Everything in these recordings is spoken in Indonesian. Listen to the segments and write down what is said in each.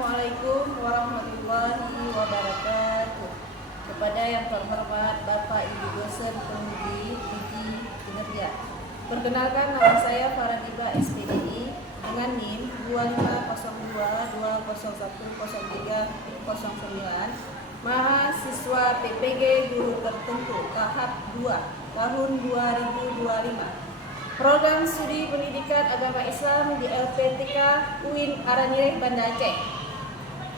Assalamualaikum warahmatullahi wabarakatuh. Kepada yang terhormat Bapak Ibu dosen penguji uji kinerja. Perkenalkan, nama saya Faradiba SPDI dengan NIM 250220010309, mahasiswa PPG guru tertentu tahap 2 tahun 2025. Program Studi Pendidikan Agama Islam di LPTK UIN Aranyireh Banda Aceh.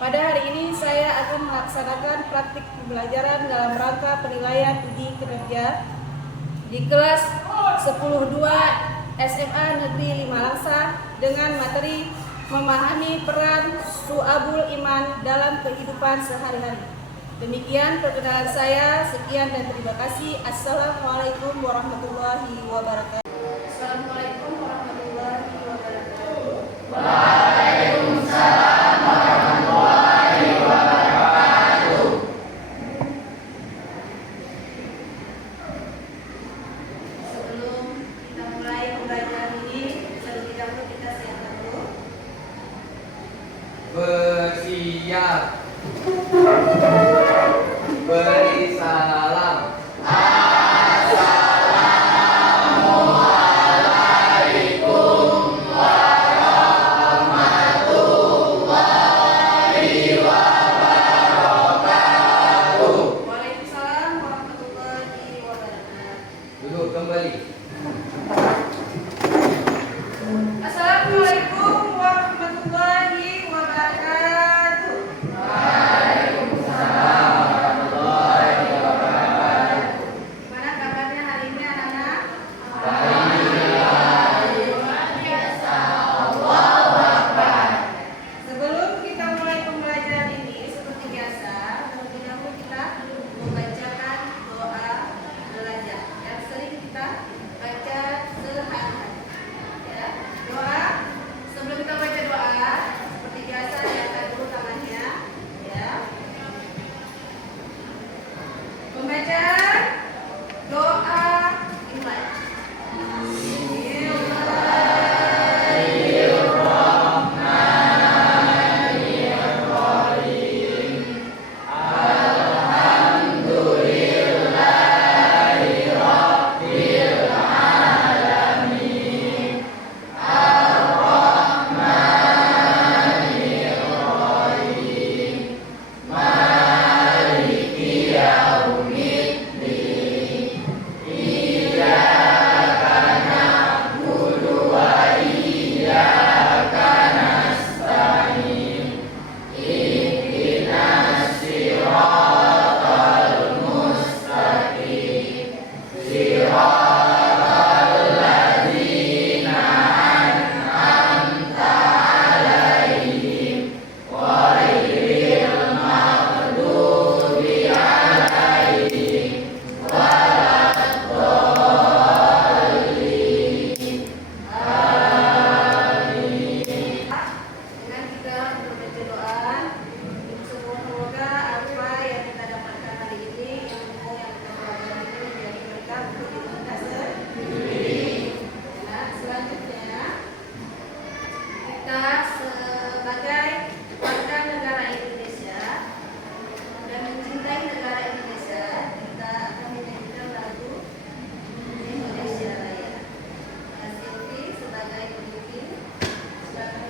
Pada hari ini saya akan melaksanakan praktik pembelajaran dalam rangka penilaian uji kinerja di kelas 10.2 SMA Negeri 5 Langsa dengan materi memahami peran su'abul iman dalam kehidupan sehari-hari. Demikian perkenalan saya, sekian dan terima kasih. Assalamualaikum warahmatullahi wabarakatuh. Assalamualaikum warahmatullahi wabarakatuh. Waalaikumsalam warahmatullahi wabarakatuh. Sebelum kita mulai pembelajaran ini, terlebih dahulu kita siapkan dulu. Bersiap. Beri salam. Duduk kembali. Assalamualaikum warahmatullahi wabarakatuh. Waalaikumsalam warahmatullahi wabarakatuh. Gimana kabarnya hari ini anak-anak? Sebelum kita mulai pembelajaran ini, seperti biasa, terlebih dahulu kita membacakan doa belajar yang sering kita baca sehari-hari. Ya, doa. Sebelum kita baca doa, seperti biasa diangkat dulu tangannya. Ya. Membaca doa iman. Dengan kita membaca doa, semoga apa yang kita dapatkan hari ini, ilmu yang kita pelajari ini menjadi berkat untuk diri kita sendiri. Nah, selanjutnya kita sebagai warga negara Indonesia dan mencintai negara Indonesia, kita akan menyanyikan lagu Indonesia Raya. Nah, Silvi sebagai pemimpin, silakan.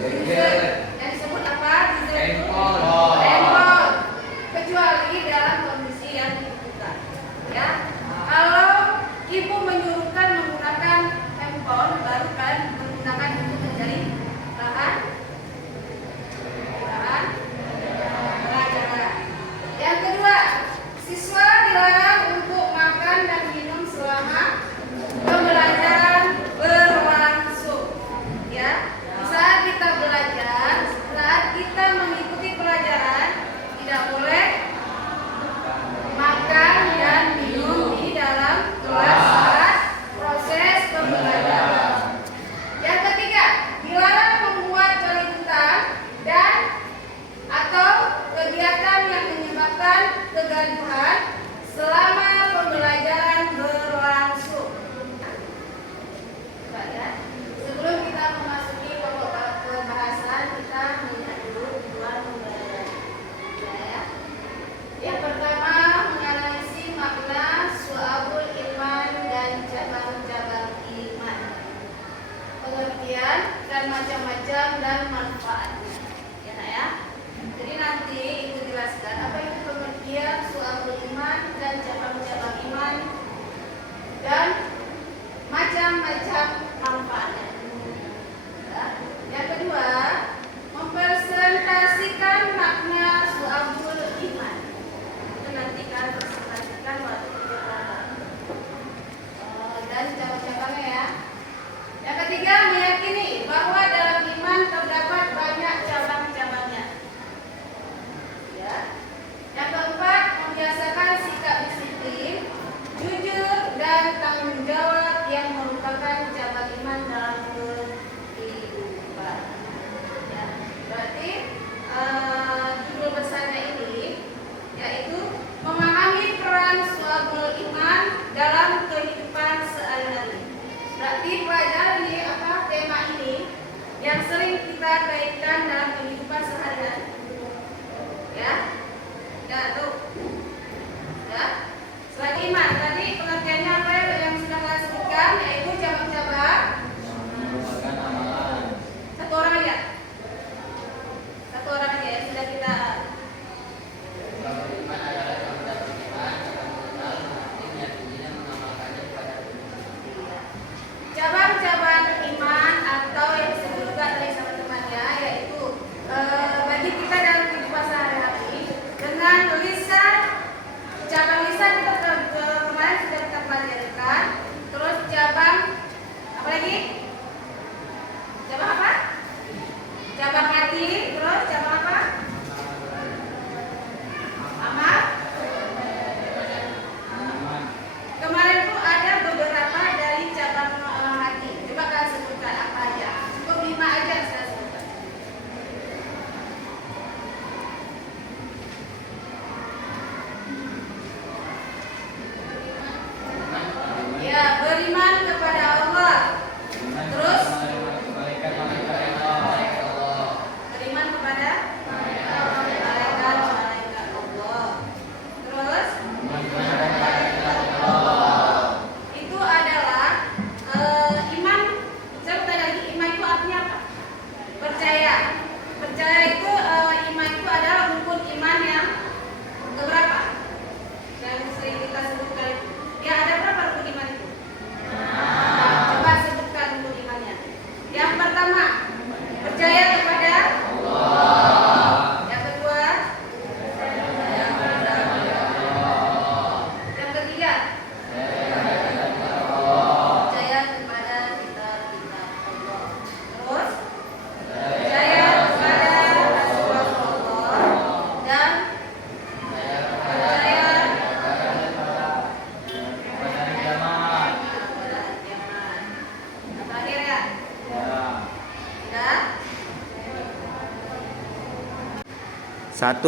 Yang disebut apa? Handphone. Handphone. Kecuali dalam kondisi yang dibutuhkan. Ya. Kalau ibu menyuruhkan menggunakan handphone, baru kan menggunakan untuk mencari bahan pelajaran. Yang kedua, siswa dilarang untuk makan dan minum selama pembelajaran berlangsung. Ya, saat kita belajar, saat kita mengikuti pelajaran, tidak boleh makan dan minum di dalam kelas saat proses pembelajaran. Yang ketiga, dilarang membuat keributan dan atau kegiatan yang menyebabkan kegaduhan selama pembelajaran berlangsung. Coba ya. Sebelum kita memasuki pokok pembahasan, kita melihat dulu tujuan pembelajaran. Ya. Yang pertama, menganalisis makna su'abul iman dan cabang-cabang iman, pengertian dan macam-macam dan manfaatnya. Ya, Nak, ya. Jadi nanti itu jelaskan apa itu pengertian su'abul iman dan cabang-cabang iman dan macam-macam manfaatnya. Ya. Yang kedua, mempresentasikan makna su'abul iman. Itu nanti kan presentasikan waktu kegiatan dan cabang-cabangnya ya. Yang ketiga, meyakini bahwa dalam iman terdapat banyak cabang-cabangnya. Ya. Yang keempat, membiasakan sikap disiplin, jujur dan tanggung jawab yang merupakan cabang iman dalam kehidupan. Ya. Berarti judul besarnya ini yaitu memahami peran su'abul iman dalam kehidupan sehari-hari. Berarti pelajaran ini tema ini yang sering kita kaitkan dalam kehidupan sehari-hari. Ya, ya tuh, ya. Selain iman, tadi pengertiannya apa yang sudah saya sebutkan, yaitu cabang-cabang. Merupakan amalan. Satu orang aja ya sudah kita. Beriman adalah cabang iman, cabang artinya tujuannya mengamalkannya kepada Cabang-cabang iman atau yang disebut juga dari sama temannya yaitu bagi kita dalam kehidupan sehari-hari dengan lisan, cabang lisan kita kemarin sudah kita pelajarikan. Terus cabang apa lagi? Cabang apa? Cabang hati. Terus cabang apa? Amal. Kemarin tuh ada beberapa dari cabang hati. Coba kalian sebutkan apa aja. Cukup 5 aja saya sebutkan. Ya, beriman kepada Allah. Terus beriman kepada malaikat Allah. Terus itu adalah iman. Saya bertanya lagi, iman itu artinya apa? Percaya. Percaya itu iman itu adalah rukun iman yang keberapa? Yang sering kita sebutkan. Ya, ada berapa rukun iman itu? Coba sebutkan rukun imannya. Yang pertama, percaya kepada Allah. Yang kedua, yang ketiga, percaya kepada kitab-kitab Allah. Terus percaya kepada Rasulullah dan percaya kepada kiamat. Yang terakhir ya, sudah. 1,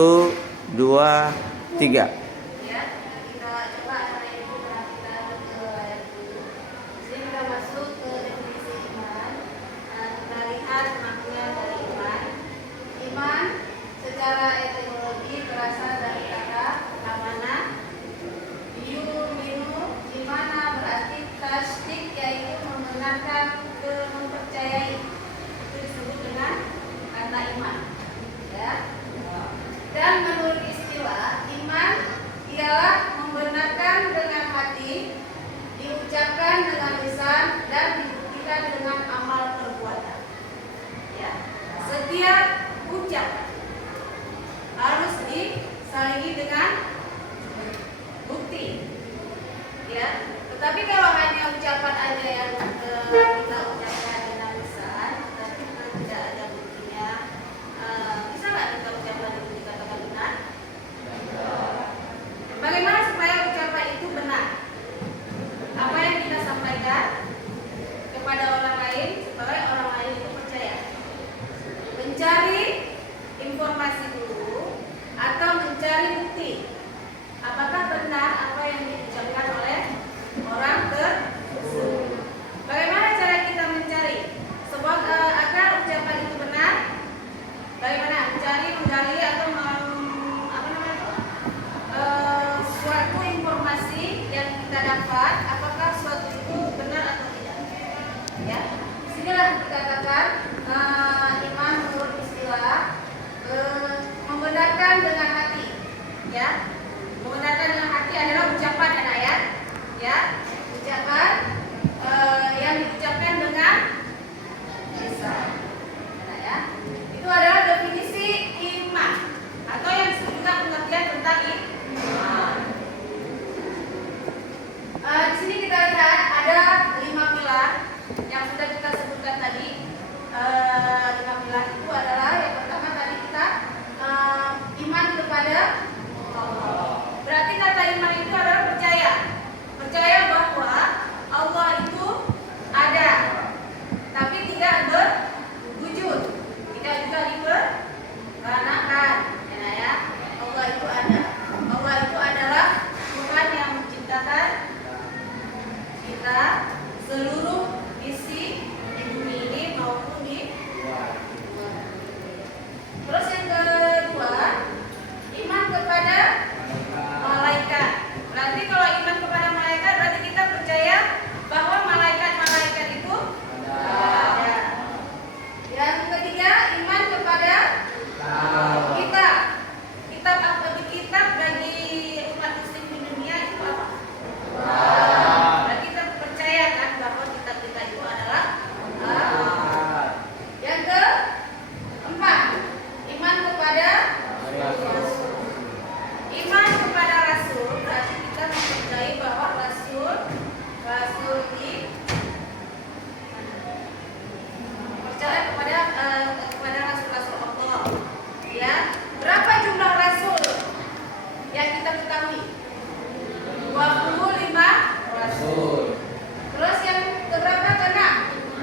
2, 3. Ya, kita coba hari ini kita ke ayat dulu. Jadi kita masuk ke definisi iman. Kita lihat makna dari iman. Iman secara etimologi berasal dari kata amana, yuminu, di mana berarti tasdik, yaitu membenarkan, mempercayai. Itu disebut dengan ucapan. Harus disalingi dengan bukti. Ya. Tetapi kalau hanya ucapan aja yang kita ucapkan dengan lisan, tapi tidak ada buktinya, bisa nggak kita ucapkan itu dikatakan benar? Bagaimana supaya ucapan itu benar? Apa yang kita sampaikan kepada orang lain supaya orang lain itu percaya? Mencari informasi dulu atau mencari bukti. Apakah benar apa yang diucapkan oleh orang tersebut? Bagaimana cara kita mencari agar ucapan itu benar? Bagaimana mencari, menggali atau suatu informasi yang kita dapat, apakah suatu itu benar atau tidak? Ya, disinilah dikatakan iman menurut istilah membenarkan dengan hati. Ya, membenarkan dengan hati adalah ucapan dan ayat. Ya, ucapan yang diucapkan dengan lisan. Ya, itu adalah definisi iman atau yang disebut juga pengertian tentang iman. Di sini kita lihat ada 5 pilar yang sudah kita sebutkan tadi. 5 pilar itu adalah yang pertama tadi kita iman kepada Allah. Berarti kata iman itu adalah percaya. Percaya bahwa Allah itu ada, tapi tidak berwujud, tidak juga diperanakan. Ya, Allah itu ada. Allah itu adalah Tuhan yang menciptakan kita, seluruh isi di bumi ini maupun di luar. Terus yang kedua, iman kepada malaikat. Berarti kalau iman kepada malaikat berarti kita percaya bahwa malaikat-malaikat itu ada. Yang ketiga, iman kepada kitab. Kitab bagi umat muslim di dunia itu apa? Berarti kita percaya kan bahwa kitab-kitab itu adalah yang keempat, iman kepada Rasul. Iman kepada Rasul berarti kita mempercayai bahwa Rasul ini percaya kepada Rasul Allah. Ya, berapa jumlah Rasul yang kita ketahui? 25 Rasul. Terus yang keberapa? Keenam,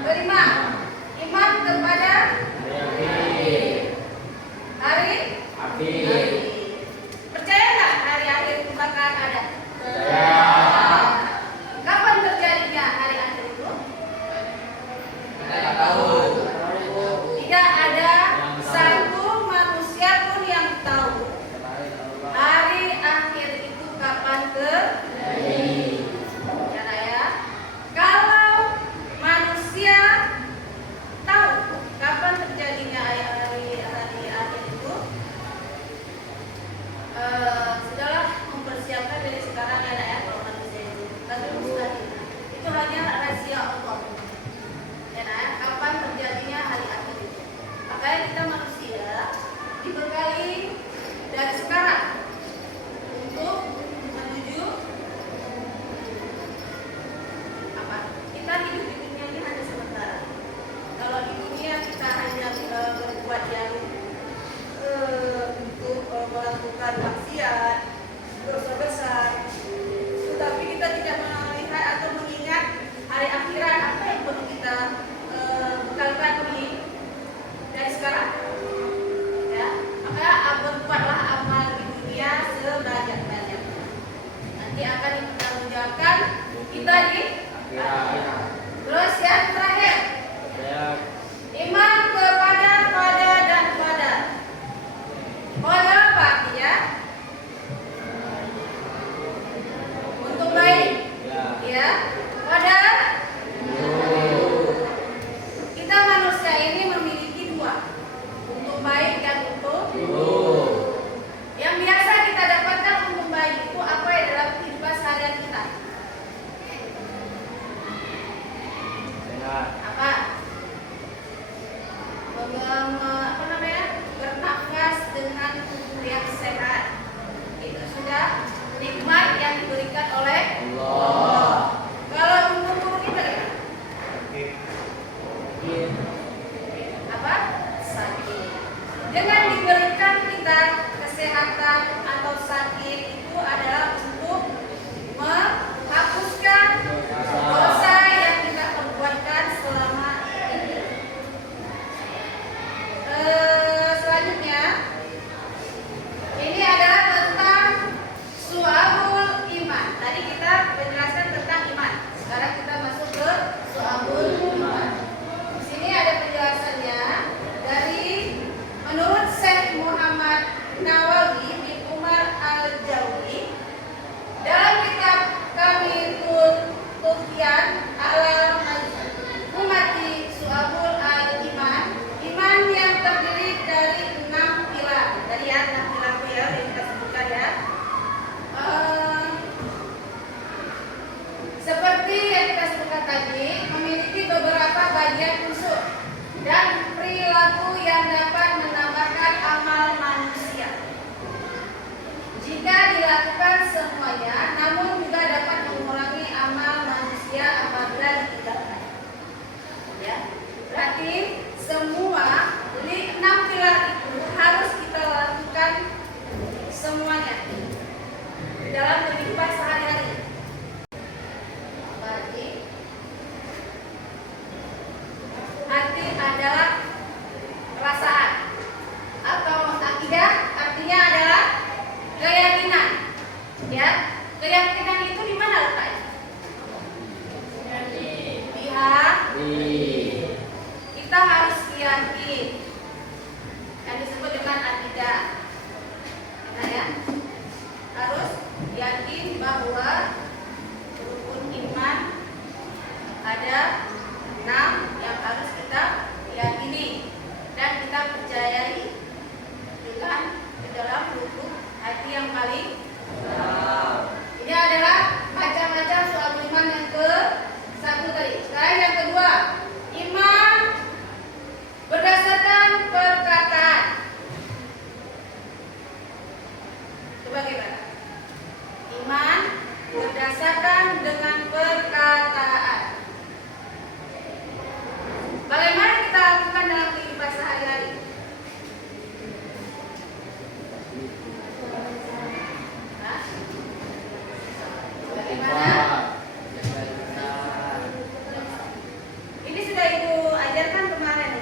kelima, iman kepada hari akhir. Percaya nggak hari akhir itu bakal ada? Percaya. Kapan terjadinya hari akhir itu? Kita nggak tahu. Tidak ada satu manusia pun yang tahu hari akhir itu kapan terjadi. Ya. Kalau manusia tahu kapan terjadinya hari akhir itu, sudahlah mempersiapkan dari sekarang ya kalau manusia itu. Tapi mustahil. Itu hanya rahasia Allah. Ya, kapan terjadinya hari akhir itu. Makanya kita manusia dibekali dari sekarang untuk menuju apa? Kita hidup di dunia ini hanya sementara. Kalau di dunia kita hanya berbuat yang untuk melakukan maksiat, dosa besar, tetapi kita tidak melihat atau mengingat hari akhirat apa yang perlu kita bekalkan dari sekarang. Ya, maka berbuatlah amal di dunia sebanyak-banyak. Nanti akan dipertanggungjawabkan kita di akhirat. Terus yang terakhir, iman kepada qada dan qadar. Qada apa artinya? Untuk baik. Ya. Qadar. Kita manusia ini memiliki dua, untuk baik dan untuk buruk. Yang biasa kita dapatkan untuk baik itu apa ya dalam kehidupan seharian kita? Apa? Berenang kita nikmat yang diberikan oleh Allah. Kalau umur kita Iya. apa? Sakit. Dengan diberikan kita kesehatan atau sakit itu adalah untuk menghapuskan dosa yang kita perbuatkan selama ini. Selanjutnya, ini adalah tentang su'abul iman. Tadi kita menjelaskan tentang iman. Sekarang kita masuk ke su'abul iman. Di sini ada penjelasannya dari menurut Syekh Muhammad Nawawi bin Umar Al-Jawi dalam kitab Kamilul Tughyan ala Umati Su'abul Al-Iman, iman yang terdiri dari 6 pilar. Tadi ya 6 pilar yang kita sebutkan ya. Seperti yang kita sebutkan tadi, memiliki beberapa bagian unsur dan perilaku yang dapat menambahkan amal manusia. Jika dilakukan semuanya, namun juga dapat mengurangi amal manusia apabila ditinggalkan. Ya, berarti semua 6 pilar itu harus kita lakukan semuanya dalam kehidupan sehari-hari. Berarti hati adalah perasaan atau akidah, artinya adalah keyakinan. Ya, keyakinan itu di mana letaknya? Di hati. Kita harus yakin. Yang disebut dengan akidah. Nah, ya. Harus yakin bahwa rukun iman ada 6 yang harus kita yakini dan kita percayai dengan ke dalam lubuk hati yang paling dalam. Ini adalah macam-macam soal iman yang ke-1 tadi. Sekarang yang kedua, iman berdasarkan perkataan. Coba kita. Iman berdasarkan dengan perkataan. Bagaimana kita lakukan dalam kehidupan sehari-hari? Hah? Bagaimana? Ini sudah Ibu ajarkan kemarin.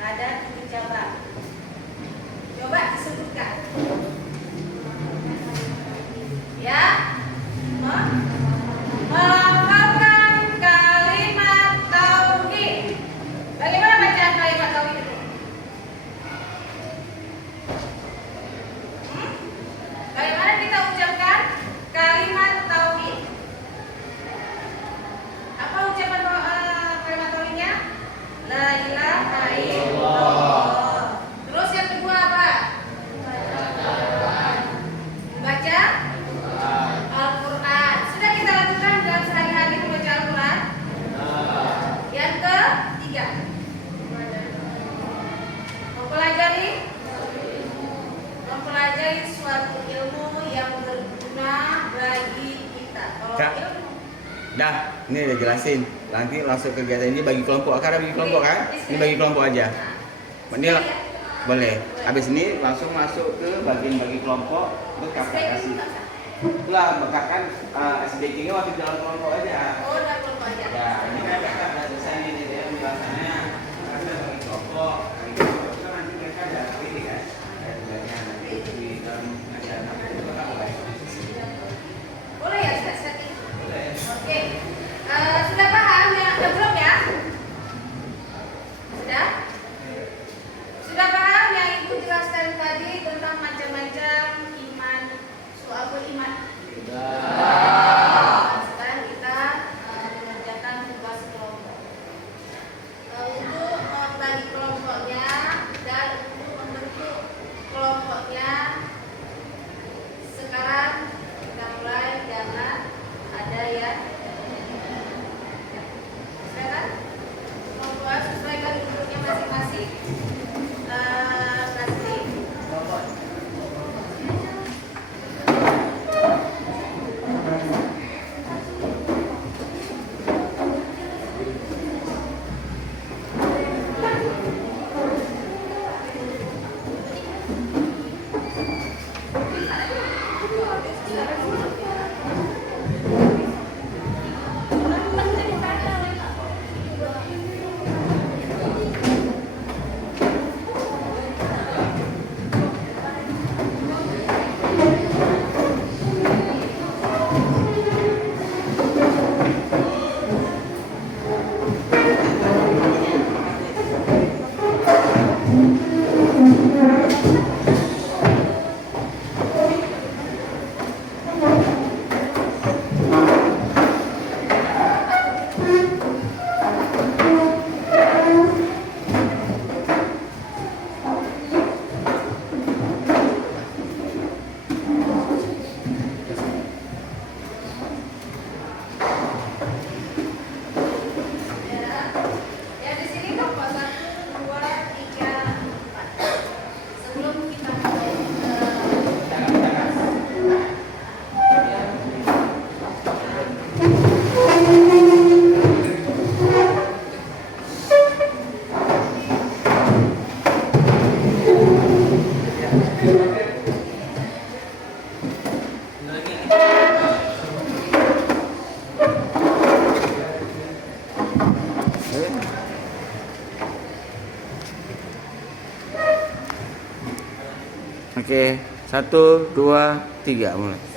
Ada 7 cabang. Coba disebutkan. Ya, melafalkan kalimat tauhid. Bagaimana bacaan kalimat tauhid itu? Bagaimana kita ucapkan kalimat tauhid? Apa ucapan kalimat tauhidnya? La ilaha illallah. Terus yang kedua apa? Membaca Al-Quran. Sudah kita lakukan dalam sehari-hari membaca Al-Quran? Yang ketiga, mempelajari suatu ilmu yang berguna bagi kita. Kalau Kak. ilmu Dah, ini udah jelasin. Nanti langsung kegiatan ini bagi kelompok. Karena bagi kelompok kan? Ini bagi kelompok aja. Ini boleh. Habis ini langsung masuk ke bagian bagi kelompok untuk kakak kasih. Itulah bekakkan SDK-nya waktu dalam kelompok aja. Oh, udah kelompok aja. Ya, ini kan kakak udah selesai nih dia penjelasannya. Karena bagi kelompok, itu nanti mereka ada ini kan. Ada tugasnya nanti di dalam acara itu kan boleh. Boleh ya, setting. Boleh. Oke. Sudah paham ya? Belum ya? Sudah? Sudah paham yang Ibu jelaskan tadi tentang macam-macam iman, su'abul iman? Sekarang kita mengerjakan tugas kelompok. Untuk membagi kelompoknya dan untuk membentuk kelompoknya, sekarang kita mulai. Jangan ada yang silakan kelompok sesuaikan duduknya masing-masing. Pasti Oke, 1, 2, 3 mulai.